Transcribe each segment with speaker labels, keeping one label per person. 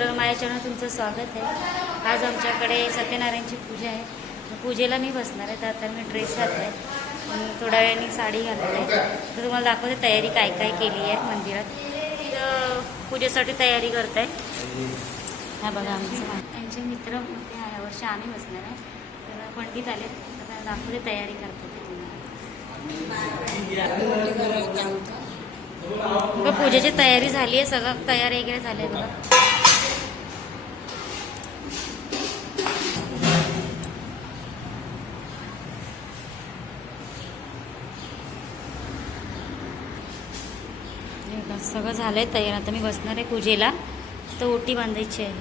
Speaker 1: मित्रांनो माझ्या तुमचं स्वागत आहे. आज आमच्याकडे सत्यनारायणची पूजा आहे. पूजेला मी बसणार आहे तर आता मी ड्रेस घातला आहे थोड्या वेळाने साडी घालणार आहे. तर तुम्हाला दाखवते तयारी काय काय केली आहे मंदिरात. तर पूजेसाठी तयारी करत आहे हा बघा आमचं त्यांचे मित्र ते ह्या आम्ही बसणार आहे. तर पंडित आले तर दाखवते तयारी करतात तुम्हाला. पूजेची तयारी झाली आहे सगळं तयारी वगैरे झाली आहे बघा. सगळं झालं आहे तयार आता मी बसणार आहे पूजेला. तर ओटी बांधायची आहे.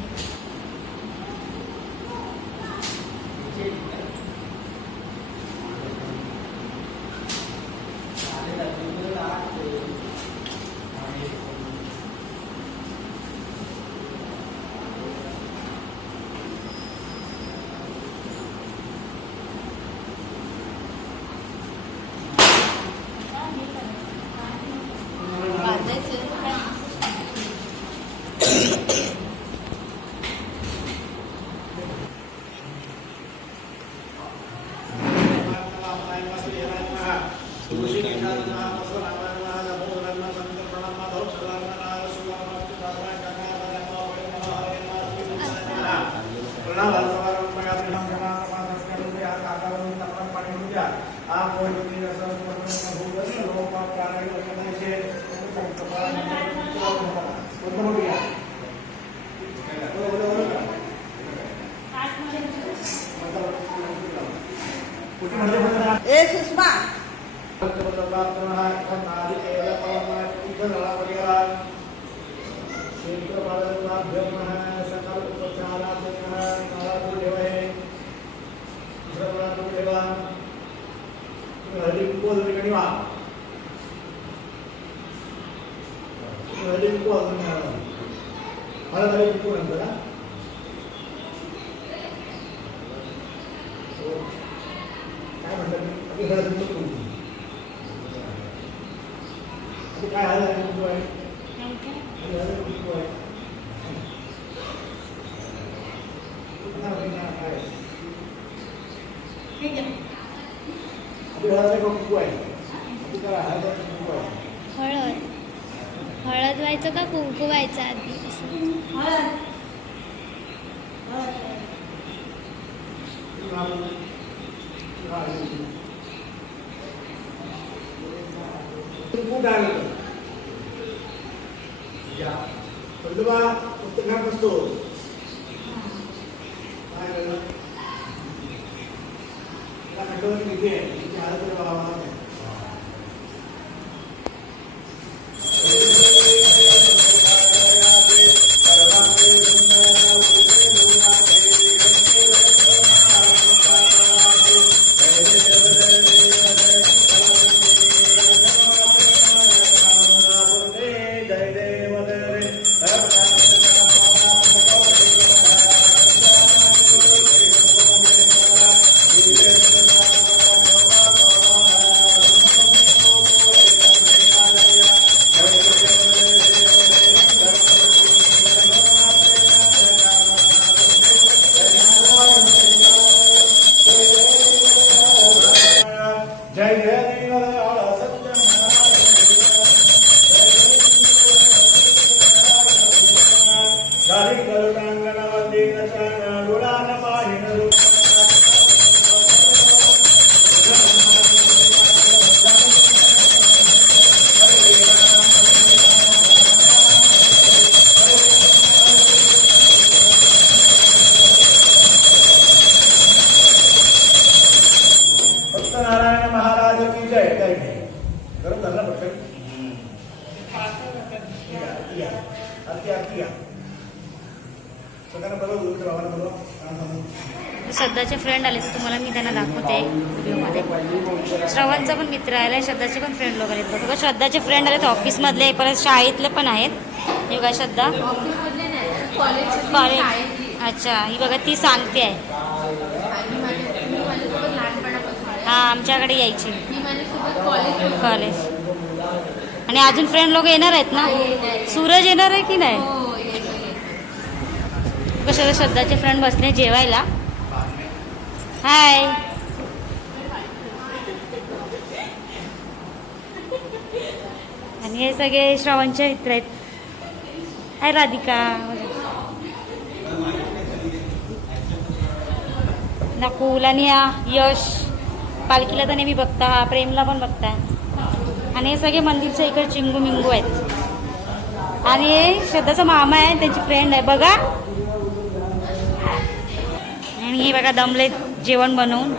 Speaker 2: we can't Campbell.
Speaker 3: काय म्हणतात अगदी हळद कुंकू कोणती? अगदी काय हळद आणि कुंकू आहे अगदी हळद कुंकू आहे पुन्हा पुन्हा काय आहे? अगदी हळद आणि कुंकू आहे अगदी काय हळद कुंकू आहे
Speaker 4: हळद हळद व्हायचं का कुंकू व्हायचं आधी?
Speaker 3: कुंकू काय या. पुस्तकात असतो
Speaker 1: श्रद्धाचे फ्रेंड आले तर तुम्हाला मी त्यांना दाखवते व्हिडिओमध्ये. श्रवणचा पण मित्र आलाय श्रद्धाचे पण फ्रेंड लोक आहेत बघा श्रद्धाचे फ्रेंड आलेत ऑफिसमधले परत शाळेतले पण आहेत. हे बघा श्रद्धा.
Speaker 5: कॉलेज.
Speaker 1: अच्छा ही बघा ती सांगते. आहे. हा आमच्याकडे यायची.
Speaker 5: कॉलेज
Speaker 1: आणि अजून फ्रेंड लोक येणार आहेत ना? सूरज येणार आहे की नाही?
Speaker 5: हो येतो
Speaker 1: कशा श्रद्धाचे फ्रेंड बसले जेवायला. हाय आणि हे सगळे श्रावणचे मित्र आहेत. हाय राधिका. नकुल आणि हा यश. पालखीला तर नेहमी बघता हा प्रेमला पण बघता. आणि हे सगळे मंदिरच्या इकडे चिंगू मिंगू आहेत. आणि हे श्रद्धाचा मामा आहे त्यांची फ्रेंड आहे. बघा. आणि हे बघा दमलेत. जेवण बनवून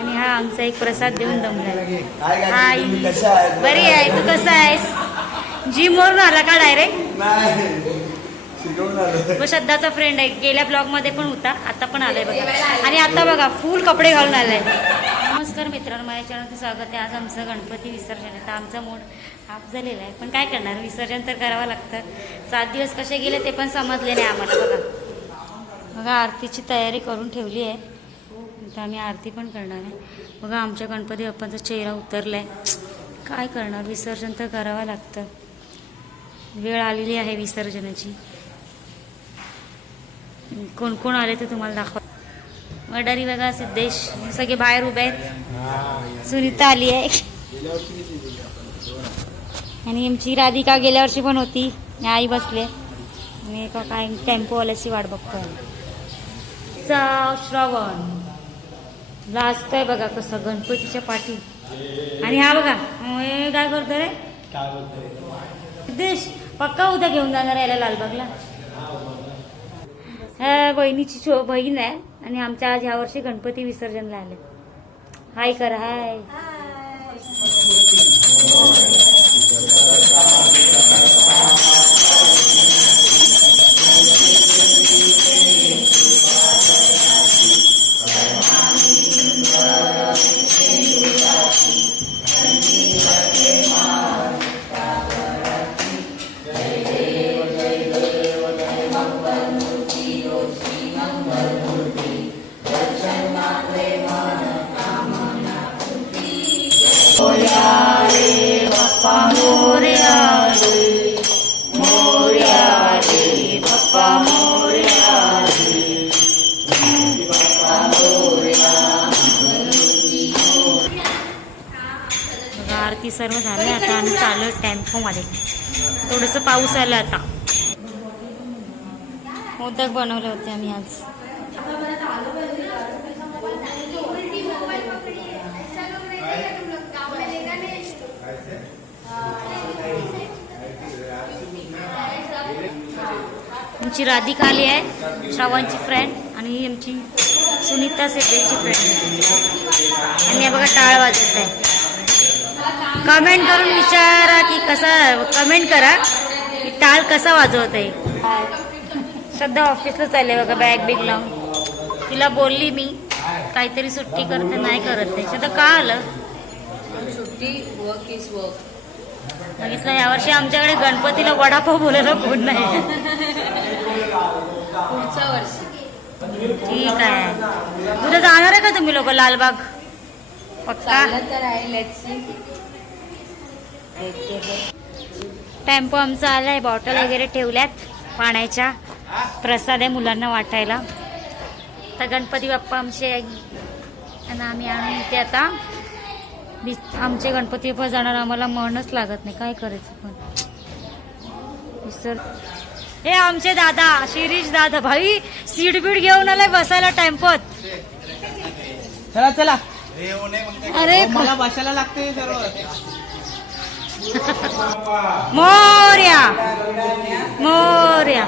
Speaker 1: आणि हा आमचा एक प्रसाद देऊन दमलाय हाय. बरी आहे तू कसा आहेस? जिम वरून आला का डायरेक्ट मग श्रद्धाचा फ्रेंड आहे. गेल्या ब्लॉगमध्ये पण होता आता पण आलाय बघा. आणि आता बघा फुल कपडे घालून आलाय. नमस्कार मित्रांनो माझ्या चॅनलचं स्वागत आहे. आज आमचं गणपती विसर्जन आहे. तर आमचा मूड हाफ झालेला आहे. पण काय करणार? विसर्जन तर करावं लागतं. सात दिवस कसे गेले ते पण समजले नाही आम्हाला. बघा. बघा आरतीची तयारी करून ठेवली आहे. आता आम्ही आरती पण करणार आहे. बघा आमच्या गणपती बाप्पांचा चेहरा उतरला आहे काय करणार? विसर्जन तर करावं लागतं. वेळ आलेली आहे विसर्जनाची. कोण कोण आले ते तुम्हाला दाखव. वडारी बघा सिद्धेश. सगळे बाहेर उभे आहेत. सुनीता आली आहे. आणि आमची राधिका गेल्या वर्षी पण होती. आई बसले आणि एका काय टेम्पोवाल्याची वाट बघतोय. चा श्रावण. लाजत आहे बघा कसं गणपतीच्या पाठी. आणि हा बघा हे काय करतो रे? सिद्धेश पक्का उद्या घेऊन जाणार याला लालबागला. ह्या बहिणीची छो बहीण आहे आणि आमच्या आज ह्या वर्षी गणपती विसर्जनला आले. हाय कर हाय. मोर्या बाकी सर्व झालं आता आम्ही चालू टेम्पोमध्ये. थोडंसं पाऊस आला आता. मोदक बनवले होते आम्ही आज. आमची राधिका आली आहे श्रावणची फ्रेंड आणि ही आमची सुनीता सेटेची फ्रेंड आणि हे बघा टाळ वाजत आहे. कमेंट करून विचारा की कसा कमेंट करा की टाळ कसा वाजवत आहे श्रद्धा ऑफिसला चालले बघा बॅग बिग लावून. तिला बोलली मी काहीतरी सुट्टी करते नाही करत नाही श्रद्धा का आलं?
Speaker 5: सुट्टी वर्क इज वर्क
Speaker 1: बघितलं यावर्षी आमच्याकडे गणपतीला वडापाव बोलायला कोण नाही.
Speaker 5: पुढच्या वर्षी.
Speaker 1: ठीक आहे. उद्या जाणार आहे का तुम्ही लोक लालबाग? पक्का?
Speaker 5: तर आहे
Speaker 1: टेम्पो आमचा आलाय बॉटल वगैरे ठेवल्यात पाण्याच्या. प्रसाद आहे मुलांना वाटायला. तर गणपती बाप्पा आमचे आणि आम्ही आणून इथे आता आमचे गणपती बाप्पा जाणार आम्हाला मनच लागत नाही. काय करायचं पण? विसर हे आमचे दादा शिरीष दादा भाई सीट बीट घेऊन आलाय बसायला टेम्पोत.
Speaker 2: चला चला.
Speaker 1: अरे
Speaker 2: मला बसायला लागते
Speaker 1: मोर्या. मोर्या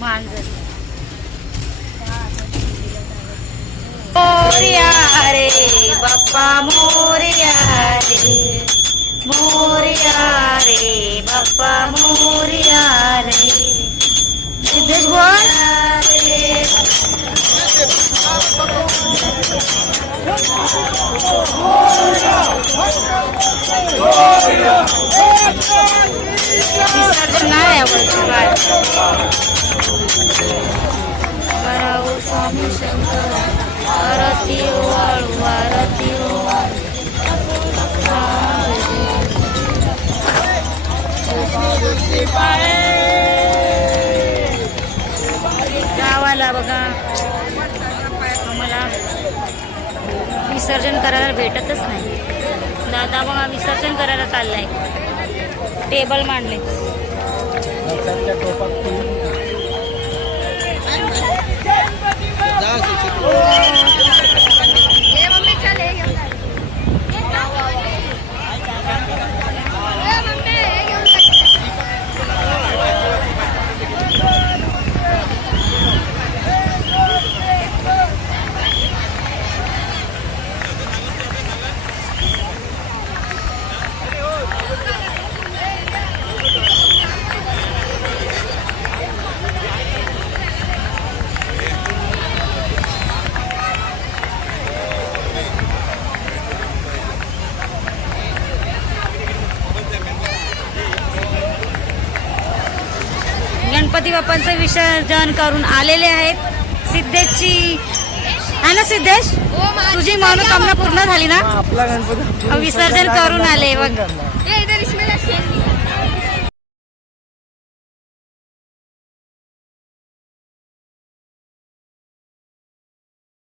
Speaker 1: मांजर मोर्या रे बाप्पा मोर्या रे मोर्या रे बाप्पा मोर्या रे सिद्धेश बोल. विसर्जन नाही स्वामी शंकर. आरती ओवाळू आरती ओवाळू गावाला बघा. आम्हाला विसर्जन करायला भेटतच नाही. दादा बघा विसर्जन करायला चाललाय. टेबल मांडले. गणपती बाप्पांचं विसर्जन करून आलेले आहेत. सिद्धेशची आहे ना सिद्धेश?
Speaker 5: हो,
Speaker 1: तुझी मनोकामना पूर्ण झाली ना?
Speaker 2: आपला गणपती
Speaker 1: विसर्जन करून आले बघ.